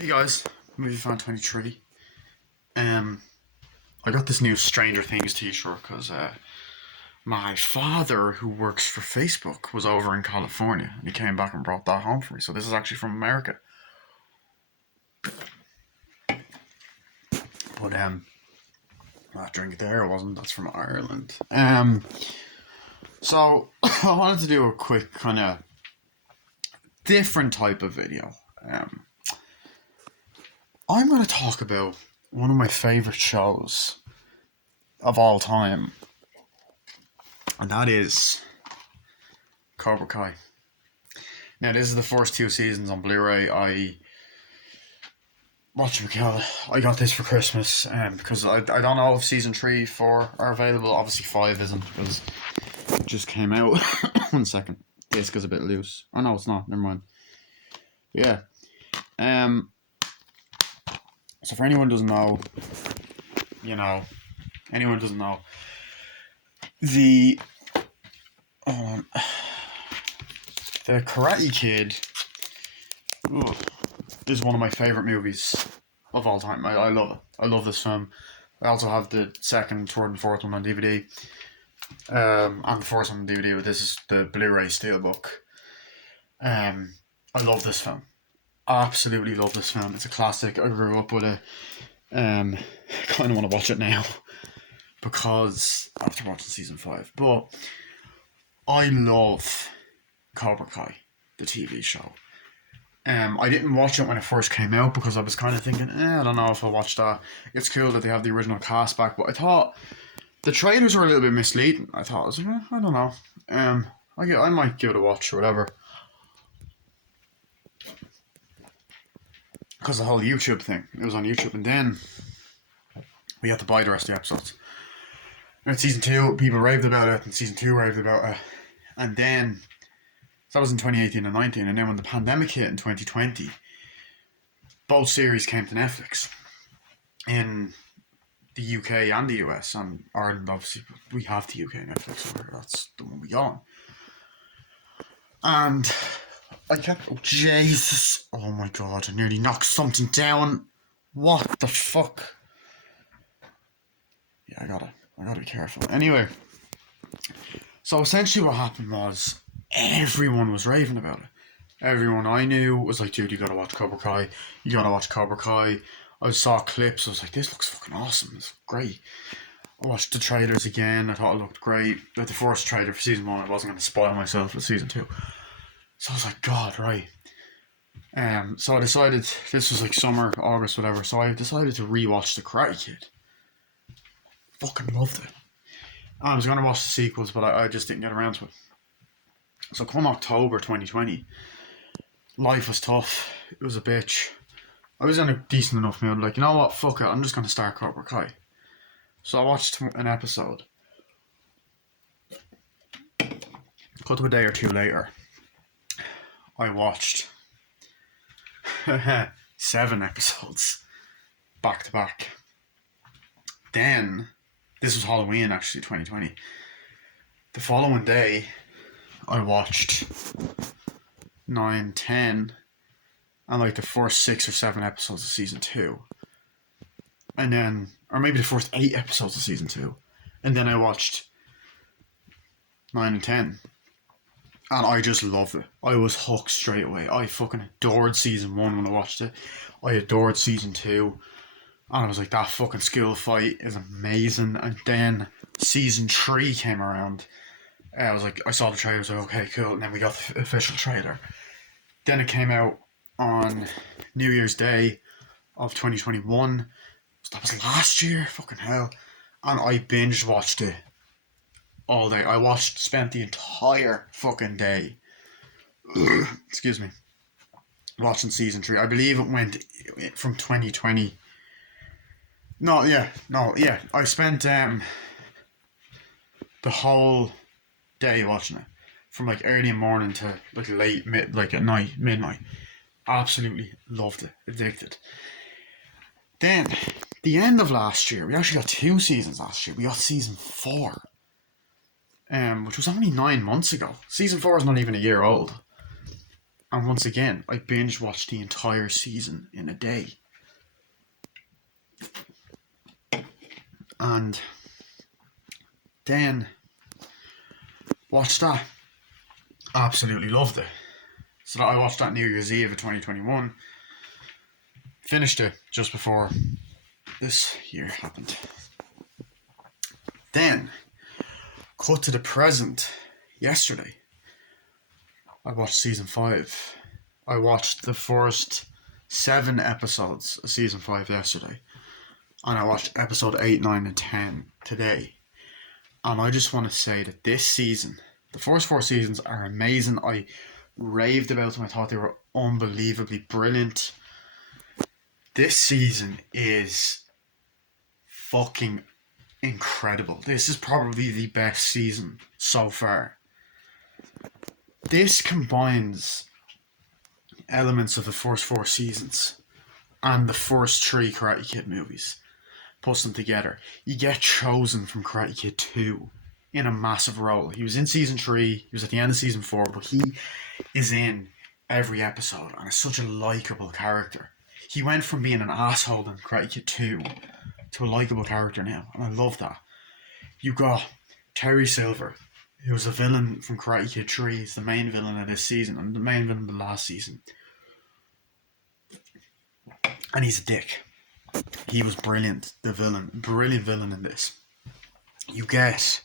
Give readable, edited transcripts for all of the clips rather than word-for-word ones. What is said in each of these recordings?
Hey guys, Movie Fan 23. Um, I got this new Stranger Things t-shirt because my father, who works for Facebook, was over in California and he came back and brought that home for me. So this is actually from America. But that drink there wasn't. That's from Ireland. So I wanted to do a quick kind of different type of video. I'm going to talk about one of my favorite shows of all time, and that is Cobra Kai. Now, this is the first two seasons on Blu-ray. I got this for Christmas, because I don't know if season 3, 4 are available. Obviously 5 isn't, because it just came out. 1 second, disc is a bit loose. Oh no, it's not, never mind. But yeah, so for anyone who doesn't know, anyone who doesn't know, the um, the Karate Kid is one of my favorite movies of all time. I love it. I love this film. I also have the second, third, and fourth one on DVD. And the first one on DVD, but this is the Blu-ray Steelbook. I love this film. Absolutely love this film. It's a classic. I grew up with it. Kind of want to watch it now because after watching season 5. But I love Cobra Kai, the TV show. I didn't watch it when it first came out because I was kind of thinking, I don't know if I'll watch that. It's cool that they have the original cast back, but I thought the trailers were a little bit misleading. I thought, I don't know. I might give it a watch or whatever. Because the whole YouTube thing, it was on YouTube, and then we had to buy the rest of the episodes. And season 2, people raved about it, and season 2 raved about it. And then, so that was in 2018 and 19, and then when the pandemic hit in 2020, both series came to Netflix. In the UK and the US, and Ireland, obviously, we have the UK Netflix, so that's the one we got. And I kept, oh Jesus, oh my god, I nearly knocked something down. What the fuck? Yeah, I gotta be careful. Anyway, so essentially what happened was everyone was raving about it. Everyone I knew was like, dude, you gotta watch Cobra Kai. You gotta watch Cobra Kai. I saw clips, I was like, this looks fucking awesome. It's great. I watched the trailers again. I thought it looked great. Like the first trailer for season 1, I wasn't going to spoil myself with season 2. So I was like, God, right. So I decided, this was like summer, August, whatever. So I decided to rewatch The Karate Kid. Fucking loved it. And I was going to watch the sequels, but I just didn't get around to it. So come October 2020, life was tough. It was a bitch. I was in a decent enough mood. Like, you know what? Fuck it. I'm just going to start Cobra Kai. So I watched an episode. Cut to a day or two later, I watched 7 episodes back to back. Then, this was Halloween actually, 2020. The following day, I watched 9, 10, and like the first 6 or 7 episodes of season 2. And then, or maybe the first 8 episodes of season 2. And then I watched 9 and 10. And I just loved it. I was hooked straight away. I fucking adored season 1 when I watched it. I adored season 2. And I was like, that fucking school fight is amazing. And then season 3 came around. I was like, I saw the trailer, I was like, okay, cool. And then we got the official trailer. Then it came out on New Year's Day of 2021. That was last year, fucking hell. And I binge watched it all day. Spent the entire fucking day, excuse me, watching season 3. I believe it went from 2020. I spent the whole day watching it. From like early morning to like at night, midnight. Absolutely loved it. Addicted. Then, the end of last year, we actually got 2 seasons last year. We got season 4, which was only 9 months ago. Season 4 is not even a year old. And once again, I binge watched the entire season in a day. And then watched that. Absolutely loved it. So I watched that New Year's Eve of 2021. Finished it just before this year happened. Then, cut to the present. Yesterday, I watched season 5. I watched the first 7 episodes of season 5 yesterday. And I watched episode 8, 9 and 10 today. And I just want to say that this season, the first 4 seasons are amazing. I raved about them. I thought they were unbelievably brilliant. This season is fucking incredible. This is probably the best season so far. This combines elements of the first 4 seasons and the first 3 Karate Kid movies. Puts them together. You get Chosen from Karate Kid 2 in a massive role. He was in season 3, he was at the end of season 4, but he is in every episode and is such a likeable character. He went from being an asshole in Karate Kid 2 to a likeable character now, and I love that. You got Terry Silver, who was a villain from Karate Kid 3. He's the main villain of this season and the main villain of the last season. And he's a dick. He was brilliant, the villain. Brilliant villain in this. You get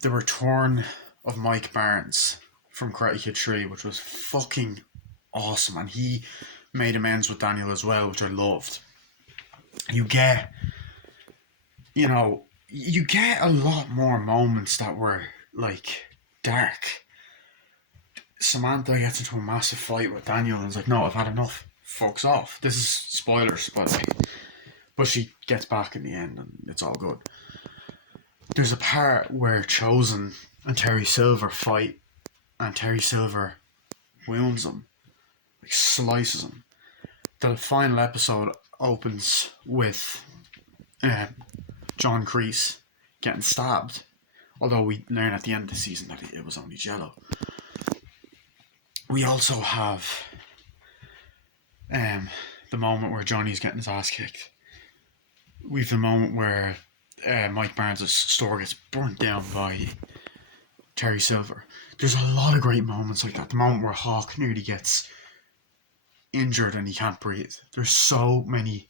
the return of Mike Barnes from Karate Kid 3, which was fucking awesome. And he made amends with Daniel as well, which I loved. You get a lot more moments that were, like, dark. Samantha gets into a massive fight with Daniel and is like, no, I've had enough. Fucks off. This is spoilers, by the way. But she gets back in the end and it's all good. There's a part where Chosen and Terry Silver fight and Terry Silver wounds him. Like, slices him. The final episode opens with John Kreese getting stabbed. Although we learn at the end of the season that it was only Jello. We also have the moment where Johnny's getting his ass kicked. We've the moment where Mike Barnes' store gets burnt down by Terry Silver. There's a lot of great moments like that. The moment where Hawk nearly gets injured and he can't breathe. There's so many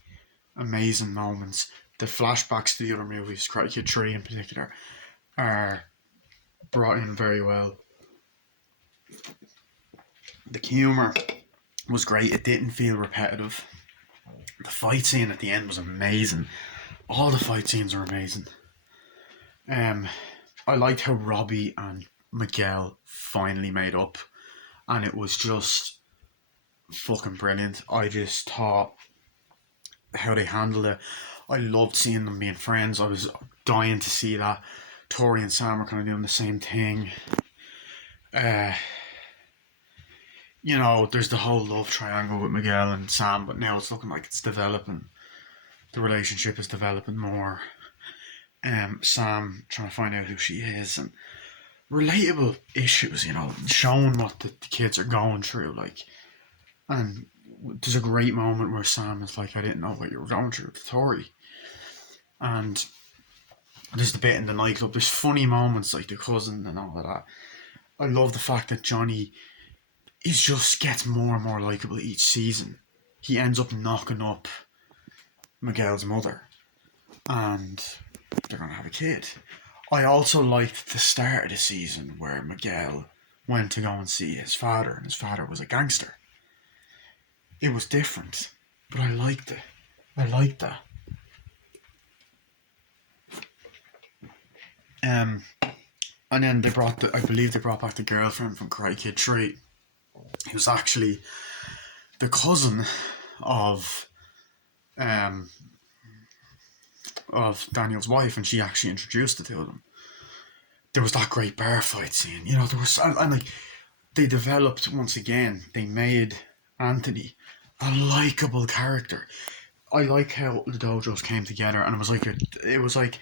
amazing moments. The flashbacks to the other movies, Karate Kid 3 in particular, are brought in very well. The humour was great. It didn't feel repetitive. The fight scene at the end was amazing. All the fight scenes are amazing. I liked how Robbie and Miguel finally made up, and it was just fucking brilliant. I just thought how they handled it. I loved seeing them being friends. I was dying to see that. Tori and Sam are kind of doing the same thing. There's the whole love triangle with Miguel and Sam, but now it's looking like it's developing. The relationship is developing more. Sam trying to find out who she is, and relatable issues, showing what the kids are going through, like. And there's a great moment where Sam is like, I didn't know what you were going through with Tori. And there's the bit in the nightclub. There's funny moments like the cousin and all of that. I love the fact that Johnny just gets more and more likeable each season. He ends up knocking up Miguel's mother, and they're going to have a kid. I also liked the start of the season where Miguel went to go and see his father, and his father was a gangster. It was different, but I liked it. I liked that. And then I believe they brought back the girlfriend from Karate Kid 3. He was actually the cousin of Daniel's wife, and she actually introduced the two of them. There was that great bar fight scene, there was, and like, they developed, once again, they made Anthony a likeable character. I like how the dojos came together, and it was like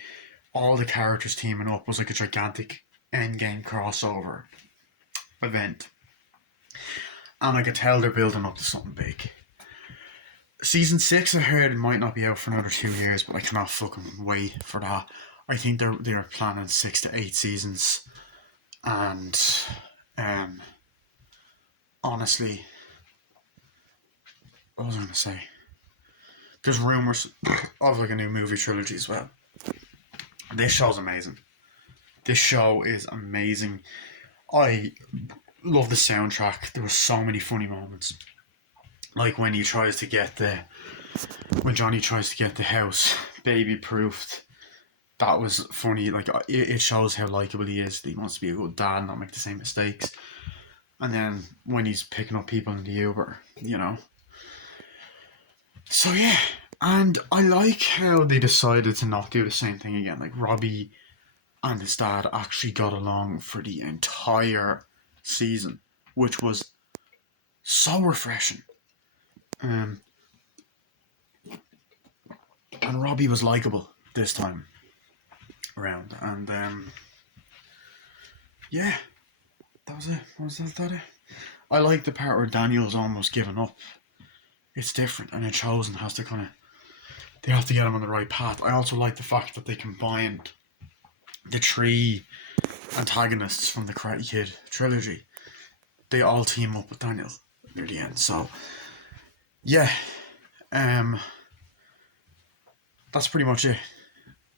all the characters teaming up was like a gigantic endgame crossover event. and I could tell they're building up to something big. Season 6, I heard it might not be out for another 2 years, but I cannot fucking wait for that. I think they're planning 6 to 8 seasons, and um, honestly, what was I gonna say? There's rumors of like a new movie trilogy as well. This show's amazing. This show is amazing. I love the soundtrack. There were so many funny moments, like when Johnny tries to get the house baby proofed. That was funny. Like it shows how likable he is. That he wants to be a good dad and not make the same mistakes. And then when he's picking up people in the Uber, you know. So yeah, and I like how they decided to not do the same thing again. Like Robbie and his dad actually got along for the entire season, which was so refreshing. And Robbie was likable this time around, and yeah, that was it. Was that it? I like the part where Daniel's almost given up. It's different, and it shows and has to they have to get him on the right path. I also like the fact that they combined the three antagonists from the Karate Kid trilogy. They all team up with Daniel near the end. So yeah, that's pretty much it.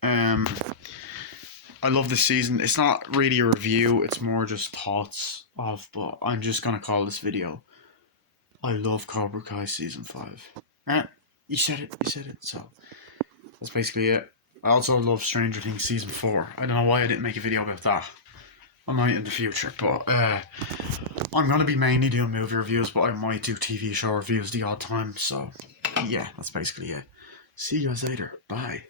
I love this season. It's not really a review, it's more just thoughts of, but I'm just gonna call this video I love Cobra Kai season 5. You said it, so that's basically it. I also love Stranger Things season 4. I don't know why I didn't make a video about that. I might in the future, but I'm gonna be mainly doing movie reviews, but I might do TV show reviews the odd time, so yeah, that's basically it. See you guys later. Bye.